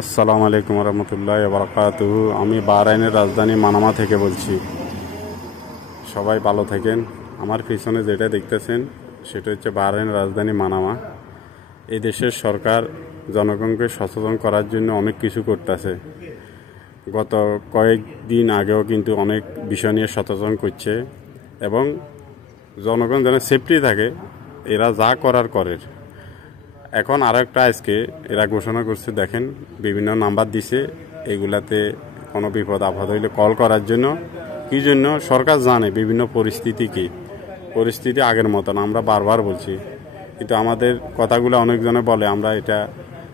আসসালামু আলাইকুম রহমতুল্লাহ বারাকাতুহু। আমি বাহরাইনের রাজধানী মানামা থেকে বলছি। সবাই ভালো থাকেন। আমার পিছনে যেটা দেখতেছেন সেটা হচ্ছে বাহরাইনের রাজধানী মানামা। এই দেশের সরকার জনগণকে সচেতন করার জন্য অনেক কিছু করতেছে। গত কয়েকদিন আগেও কিন্তু অনেক বিষয় নিয়ে সচেতন করছে এবং জনগণ যেন সেফটি থাকে, এরা যা করার করে। এখন আর একটা আজকে এরা ঘোষণা করছে, দেখেন বিভিন্ন নাম্বার দিছে, এগুলাতে কোনো বিপদ আপদ হইলে কল করার জন্য। কি জন্য? সরকার জানে বিভিন্ন পরিস্থিতি আগের মতন। আমরা বারবার বলছি, কিন্তু আমাদের কথাগুলো অনেকজনে বলে আমরা এটা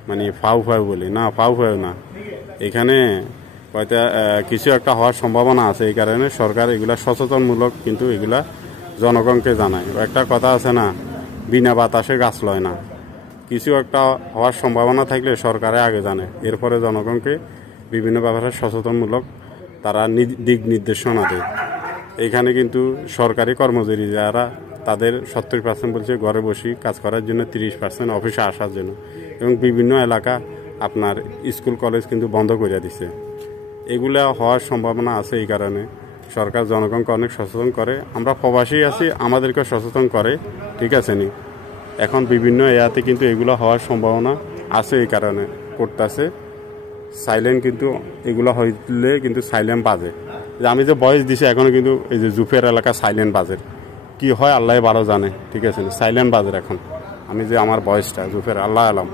মানে ফাউ বলি না, ফাউ না। এখানে হয়তো কিছু একটা হওয়ার সম্ভাবনা আছে, এই কারণে সরকার এগুলা সচেতনমূলক কিন্তু এগুলা জনগণকে জানায়। একটা কথা আছে না, বিনা বাতাসে গাছ লয় না। কিছু একটা হওয়ার সম্ভাবনা থাকলে সরকারে আগে জানে, এরপরে জনগণকে বিভিন্ন ব্যাপারে সচেতনমূলক তারা দিক নির্দেশনা দেয়। এখানে কিন্তু সরকারি কর্মচারী যারা, তাদের 70% বলছে ঘরে বসে কাজ করার জন্য, 30% অফিসে আসার জন্য। এবং বিভিন্ন এলাকা আপনার স্কুল কলেজ কিন্তু বন্ধ করে দিছে। এগুলা হওয়ার সম্ভাবনা আছে, এই কারণে সরকার জনগণকে অনেক সচেতন করে। আমরা প্রবাসী আছি, আমাদেরকে সচেতন করে, ঠিক আছে নি? এখন বিভিন্ন এরিয়াতে কিন্তু এগুলো হওয়ার সম্ভাবনা আছে, এই কারণে করতেছে। সাইলেন্ট কিন্তু এগুলো হইলে কিন্তু সাইলেন্ট বাজে। যে আমি যে ভয়েস দিছি এখনও কিন্তু এই যে জুফের এলাকা সাইলেন্ট বাজে। কি হয় আল্লাহ ভালো জানে, ঠিক আছে? সাইলেন্ট বাজে এখন। আমি যে আমার ভয়েসটা জুফের, আল্লাহ আলম।